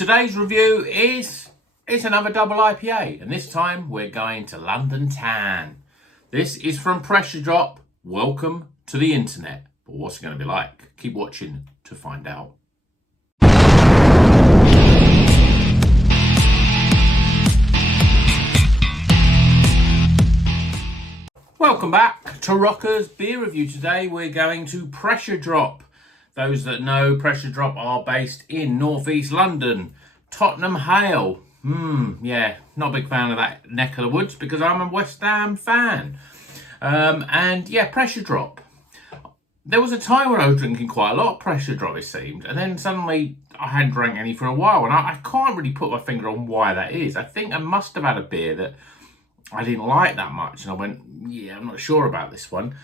Today's review is another double IPA, and this time we're going to London Tan. This is from Pressure Drop. Welcome to the internet. But what's it going to be like? Keep watching to find out. Welcome back to Rocker's Beer Review. Today we're going to Pressure Drop. Those that know, Pressure Drop are based in northeast London, Tottenham Hale. Yeah, not a big fan of that neck of the woods because I'm a West Ham fan. And yeah, Pressure Drop. There was a time when I was drinking quite a lot of Pressure Drop, it seemed, and then suddenly I hadn't drank any for a while, and I can't really put my finger on why that is. I think I must have had a beer that I didn't like that much, and I went, yeah, I'm not sure about this one,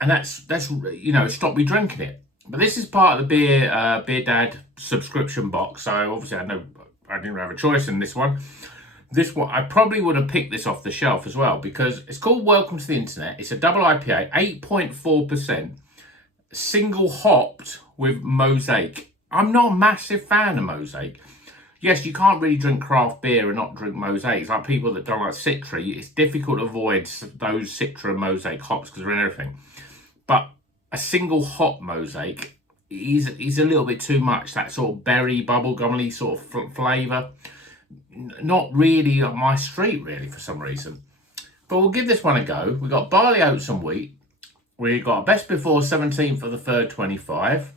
and that's stopped me drinking it. But this is part of the Beer Dad subscription box, so obviously I didn't have a choice in this one. This one, I probably would have picked this off the shelf as well, because it's called Welcome to the Internet. It's a double IPA, 8.4%, single hopped with Mosaic. I'm not a massive fan of Mosaic. Yes, you can't really drink craft beer and not drink Mosaic. It's like people that don't like Citra. It's difficult to avoid those Citra and Mosaic hops because they're in everything. But a single hop Mosaic is a little bit too much. That sort of berry, bubblegummy sort of flavour. Not really up my street, really, for some reason. But we'll give this one a go. We've got barley, oats and wheat. We've got best before 17th of the 3rd, 25.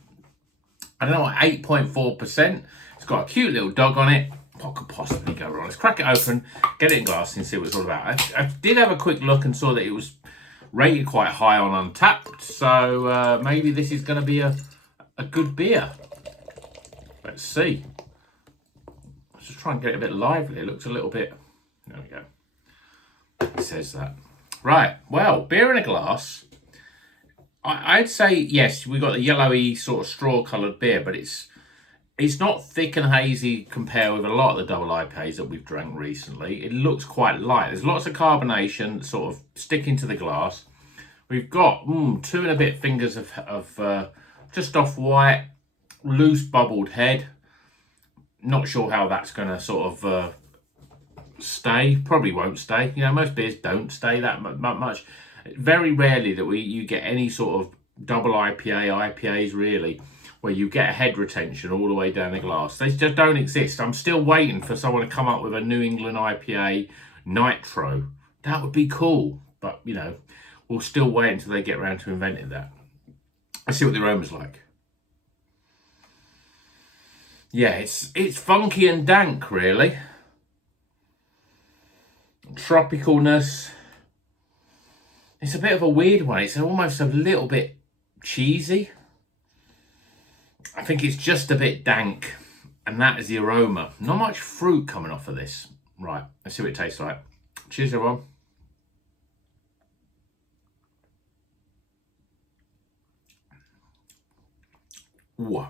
I don't know what, 8.4%. It's got a cute little dog on it. What could possibly go wrong? Let's crack it open, get it in glass and see what it's all about. I did have a quick look and saw that it was rated quite high on Untappd. So maybe this is going to be a good beer. Let's see. Let's just try and get it a bit lively. It looks a little bit... There we go. It says that. Right. Well, beer in a glass. I'd say, yes, we've got the yellowy sort of straw-coloured beer, but it's not thick and hazy compared with a lot of the double IPAs that we've drank recently. It looks quite light. There's lots of carbonation sort of sticking to the glass. We've got 2 and a bit fingers of just off white, loose bubbled head. Not sure how that's going to sort of stay. Probably won't stay. You know, most beers don't stay that much. Very rarely that you get any sort of double IPAs really, where you get a head retention all the way down the glass. They just don't exist. I'm still waiting for someone to come up with a New England IPA Nitro. That would be cool, but you know, we'll still wait until they get around to inventing that. Let's see what the aroma's like. Yeah, it's funky and dank, really. Tropicalness. It's a bit of a weird one. It's almost a little bit cheesy. I think it's just a bit dank, and that is the aroma. Not much fruit coming off of this. Right, let's see what it tastes like. Cheers, everyone. Ooh,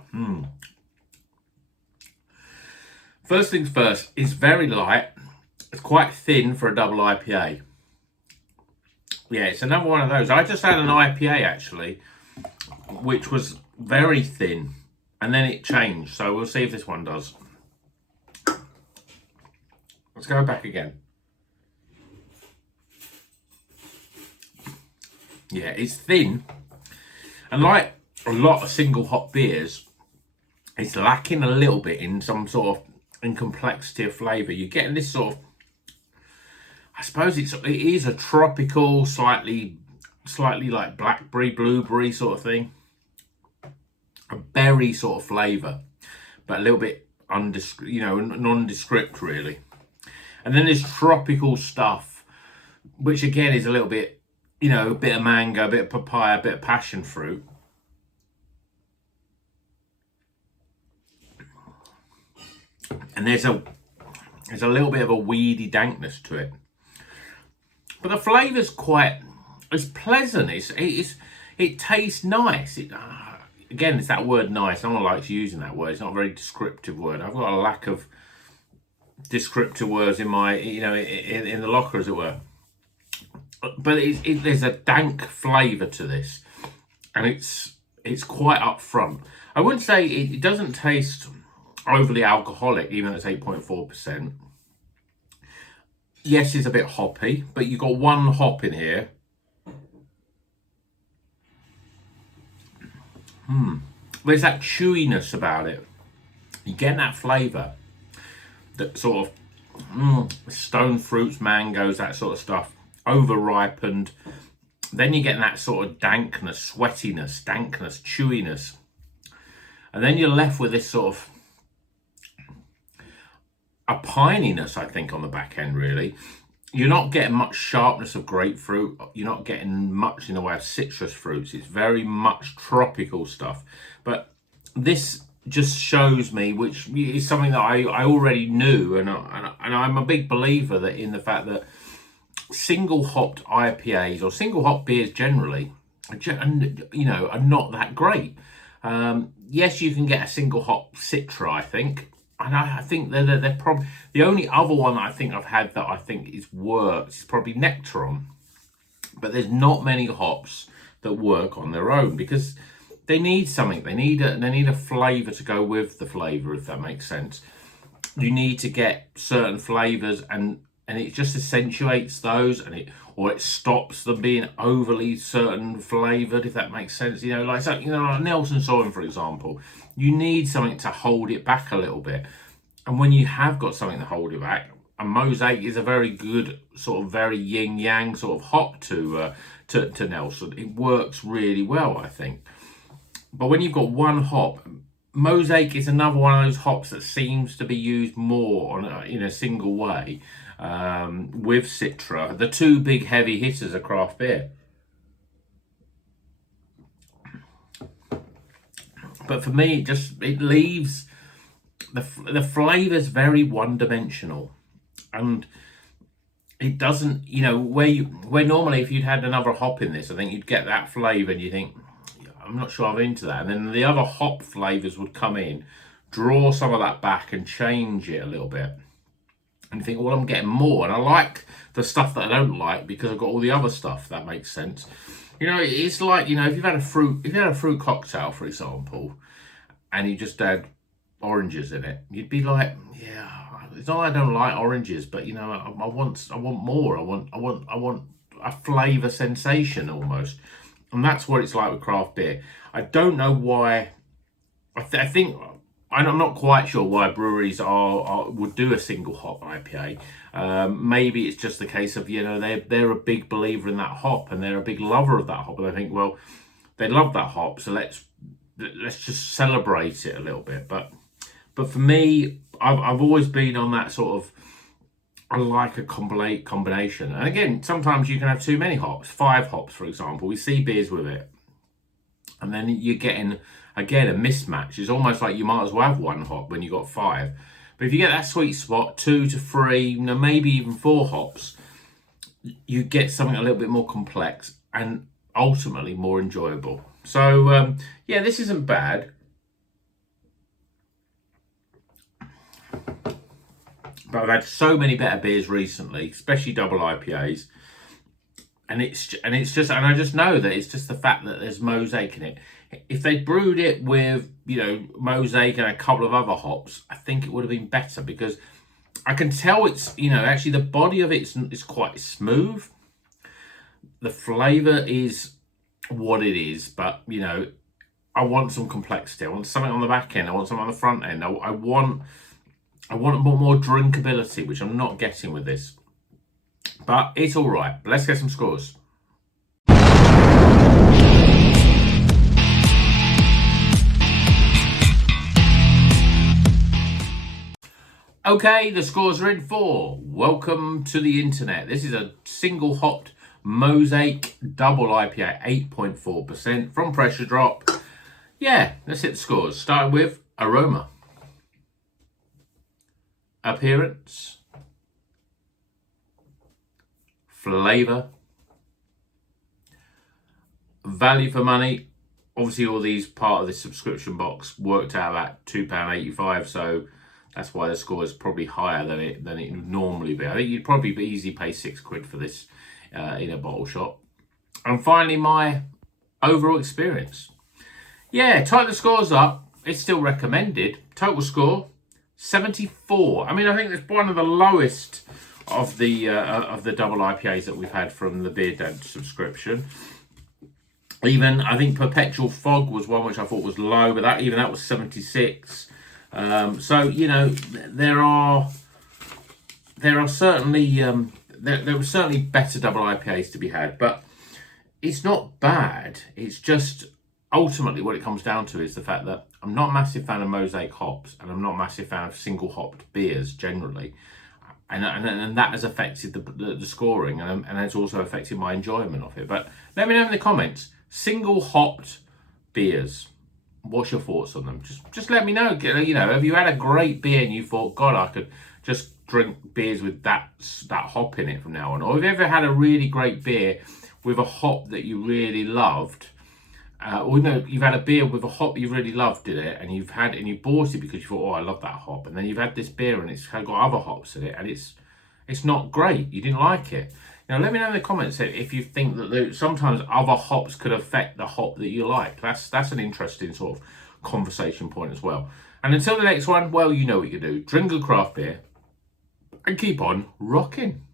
First things first, it's very light. It's quite thin for a double IPA. Yeah, it's another one of those. I just had an IPA, actually, which was very thin. And then it changed. So we'll see if this one does. Let's go back again. Yeah, it's thin. And like a lot of single hop beers, it's lacking a little bit in some sort of in complexity of flavour. You're getting this sort of, I suppose it is a tropical, slightly like blackberry, blueberry sort of thing. A berry sort of flavour, but a little bit nondescript really. And then there's tropical stuff, which again is a little bit, a bit of mango, a bit of papaya, a bit of passion fruit. And there's a little bit of a weedy dankness to it. But the flavour's it's pleasant. It tastes nice. Again, it's that word nice. No one likes using that word. It's not a very descriptive word. I've got a lack of descriptive words in my, in the locker, as it were. But there's a dank flavour to this, and it's quite upfront. I wouldn't say it doesn't taste overly alcoholic, even though it's 8.4%. Yes, it's a bit hoppy, but you've got one hop in here. There's that chewiness about it. You get that flavour, that sort of stone fruits, mangoes, that sort of stuff, over ripened. Then you get that sort of dankness, sweatiness, dankness, chewiness. And then you're left with this sort of a pininess, I think, on the back end, really. You're not getting much sharpness of grapefruit. You're not getting much in the way of citrus fruits. It's very much tropical stuff. But this just shows me, which is something that I already knew, and I'm a big believer that in the fact that single hopped IPAs or single hop beers generally, are not that great. Yes, you can get a single hop Citra, I think. And I think they're probably the only other one that I think I've had that I think is works is probably Nectaron. But there's not many hops that work on their own because they need something. They need a flavour to go with the flavour, if that makes sense. You need to get certain flavours, and it just accentuates those, and it stops them being overly certain flavoured, if that makes sense. Like Nelson Sauvin, for example. You need something to hold it back a little bit. And when you have got something to hold it back, a Mosaic is a very good sort of very yin-yang sort of hop to Nelson. It works really well, I think. But when you've got one hop, Mosaic is another one of those hops that seems to be used more in a single way with Citra, the two big heavy hitters of craft beer. But for me, it leaves the flavours very one-dimensional, and it doesn't. Where normally if you'd had another hop in this, I think you'd get that flavour, and you think, I'm not sure I'm into that. And then the other hop flavours would come in, draw some of that back, and change it a little bit. And you think, well, I'm getting more, and I like the stuff that I don't like because I've got all the other stuff. That makes sense. It's like, if you had a fruit cocktail, for example, and you just had oranges in it, you'd be like, yeah, it's not I don't like oranges, but I want more. I want a flavour sensation almost, and that's what it's like with craft beer. I don't know why. I think I'm not quite sure why breweries would do a single hop IPA. Maybe it's just the case of they're a big believer in that hop, and they're a big lover of that hop, and they think, well, they love that hop, so let's just celebrate it a little bit. But for me, I've always been on that sort of, I like a combination. And again, sometimes you can have too many hops, 5 hops, for example. We see beers with it, and then you're getting, again, a mismatch. It's almost like you might as well have 1 hop when you got 5. But if you get that sweet spot, 2 to 3, maybe even 4 hops, you get something a little bit more complex and ultimately more enjoyable. So, yeah, this isn't bad. But I've had so many better beers recently, especially double IPAs. And I just know that it's just the fact that there's Mosaic in it. If they brewed it with, Mosaic and a couple of other hops, I think it would have been better, because I can tell it's, actually the body of it is quite smooth. The flavour is what it is, but, I want some complexity. I want something on the back end. I want something on the front end. I want more drinkability, which I'm not getting with this. But it's all right. Let's get some scores. Okay, the scores are in for Welcome to the Internet. This is a single hopped Mosaic double IPA, 8.4% from Pressure Drop. Yeah, let's hit the scores. Starting with aroma, appearance, flavour, value for money. Obviously, all these part of this subscription box worked out at £2.85, so that's why the score is probably higher than it would normally be. I think you'd probably easily pay £6 for this in a bottle shop. And finally, my overall experience. Yeah, type the scores up. It's still recommended. Total score 74. I mean, I think it's one of the lowest of the double IPAs that we've had from the Beer Dad subscription. Even I think Perpetual Fog was one which I thought was low, but that was 76. So you know, there are certainly there were certainly better double IPAs to be had, but it's not bad. It's just ultimately what it comes down to is the fact that I'm not a massive fan of mosaic hops, and I'm not a massive fan of single hopped beers generally, and that has affected the scoring, and it's also affected my enjoyment of it. But let me know in the comments, single hopped beers, what's your thoughts on them? Just let me know. You know, have you had a great beer and you thought, God, I could just drink beers with that hop in it from now on? Or have you ever had a really great beer with a hop that you really loved? Or no, you've had a beer with a hop you really loved in it, and you bought it because you thought, oh, I love that hop, and then you've had this beer and it's got other hops in it, and it's not great. You didn't like it. Now, let me know in the comments if you think that sometimes other hops could affect the hop that you like. That's an interesting sort of conversation point as well. And until the next one, well, you know what you do. Drink a craft beer and keep on rocking.